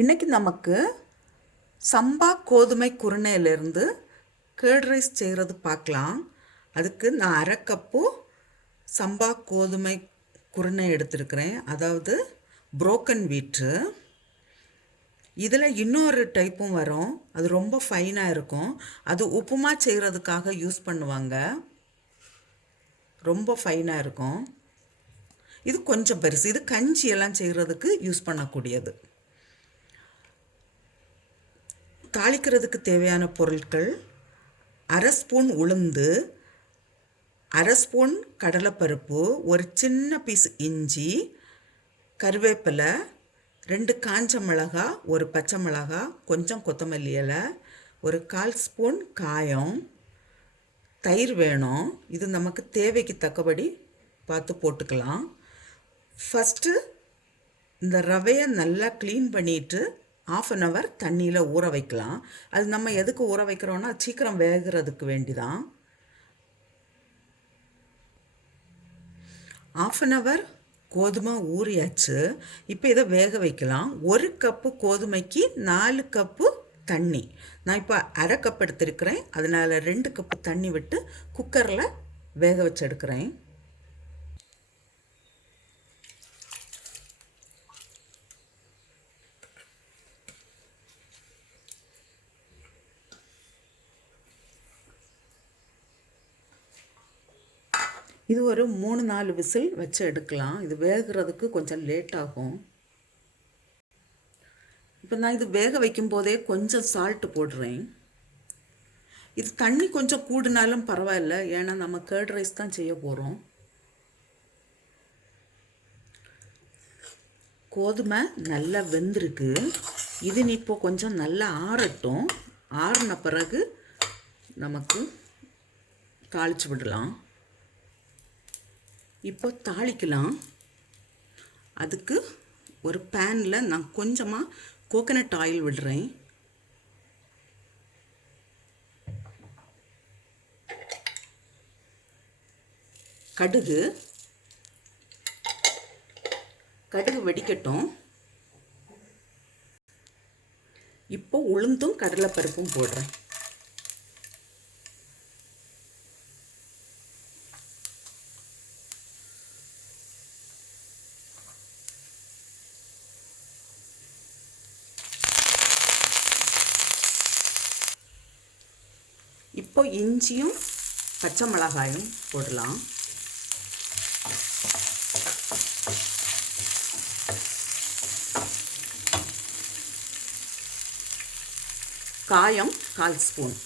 இன்றைக்கி நமக்கு சம்பா கோதுமை குருணையிலேருந்து கேர்ட் ரைஸ் செய்கிறது பார்க்கலாம். அதுக்கு நான் 1/2 கப்பு சம்பா கோதுமை குருணை எடுத்துருக்கிறேன், அதாவது புரோக்கன் வீட்டு. இதில் இன்னொரு டைப்பும் வரும், அது ரொம்ப ஃபைனாக இருக்கும். அது உப்புமா செய்கிறதுக்காக யூஸ் பண்ணுவாங்க, ரொம்ப ஃபைனாக இருக்கும். இது கொஞ்சம் பெருசு, இது கஞ்சியெல்லாம் செய்கிறதுக்கு யூஸ் பண்ணக்கூடியது. தாளிக்கிறதுக்கு தேவையான பொருட்கள்: 1/2 ஸ்பூன் உளுந்து, 1/2 ஸ்பூன் கடலைப்பருப்பு, ஒரு சின்ன பீஸ் இஞ்சி, கருவேப்பிலை, 2 காஞ்ச மிளகா, ஒரு பச்சை மிளகா, கொஞ்சம் கொத்தமல்லி இலை, ஒரு 1/4 ஸ்பூன் காயம், தயிர் வேணும். இது நமக்கு தேவைக்கு தக்கபடி பார்த்து போட்டுக்கலாம். ஃபஸ்ட்டு இந்த ரவையை நல்லா க்ளீன் பண்ணிவிட்டு 1/2 hour தண்ணியில் ஊற வைக்கலாம். அது நம்ம எதுக்கு ஊற வைக்கிறோன்னா சீக்கிரம் வேகிறதுக்கு வேண்டிதான். 1/2 hour கோதுமை ஊறியாச்சு. இப்போ இதை வேக வைக்கலாம். 1 கப்பு கோதுமைக்கு 4 கப்பு தண்ணி. நான் இப்போ 1/2 கப் எடுத்துருக்கிறேன், அதனால் 2 கப்பு தண்ணி விட்டு குக்கரில் வேக வச்சு எடுக்கிறேன். இது ஒரு 3-4 விசில் வச்சு எடுக்கலாம். இது வேகிறதுக்கு கொஞ்சம் லேட் ஆகும். இப்போ நான் இது வேக வைக்கும் போதே கொஞ்சம் சால்ட்டு போடுறேன். இது தண்ணி கொஞ்சம் கூடினாலும் பரவாயில்ல, ஏன்னா நம்ம கேர்ட் ரைஸ் தான் செய்ய போகிறோம். கோதுமை நல்லா வெந்திருக்கு. இது இப்போ கொஞ்சம் நல்லா ஆறட்டும். ஆறின பிறகு நமக்கு தாளித்து விடலாம். இப்போ தாளிக்கலாம். அதுக்கு ஒரு பேனில் நான் கொஞ்சமாக கோகனட் ஆயில் விடுறேன். கடுகு வெடிக்கட்டும். இப்போ உளுந்தும் கடலைப்பருப்பும் போடுறேன். இப்போ இஞ்சியும் பச்சை மிளகாயும் போடலாம். காயம் 1/4 ஸ்பூன்.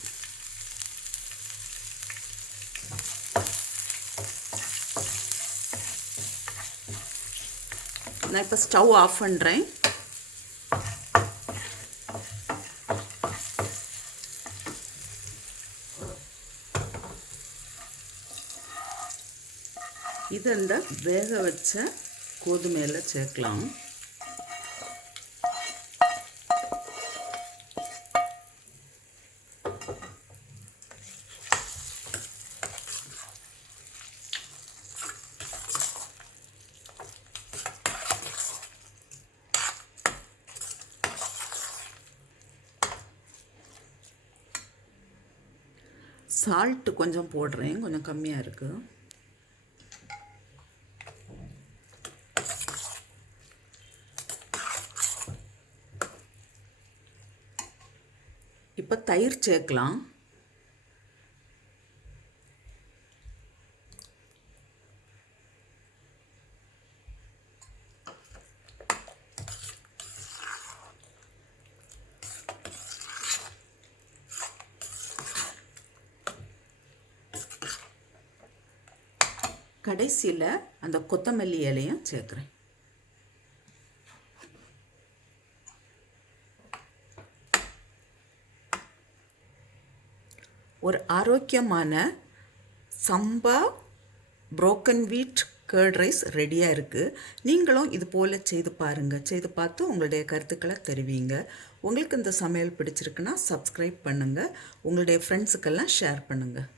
நான் இப்போ ஸ்டவ் ஆஃப் பண்ணுறேன். இது இந்த வேக வச்ச கோதுமையில் சேர்க்கலாம். சால்ட்டு கொஞ்சம் போடுறேன், கொஞ்சம் கம்மியாக இருக்குது. இப்போ தயிர் சேர்க்கலாம். கடைசியில் அந்த கொத்தமல்லி இலையும் சேர்க்குறேன். ஒரு ஆரோக்கியமான சம்பா புரோக்கன் வீட் கேர்ட் ரைஸ் ரெடியாக இருக்குது. நீங்களும் இது போல் செய்து பாருங்கள். செய்து பார்த்து உங்களுடைய கருத்துக்களை தெரிவிங்க. உங்களுக்கு இந்த சமையல் பிடிச்சிருக்குன்னா சப்ஸ்கிரைப் பண்ணுங்கள், உங்களுடைய ஃப்ரெண்ட்ஸுக்கெல்லாம் ஷேர் பண்ணுங்கள்.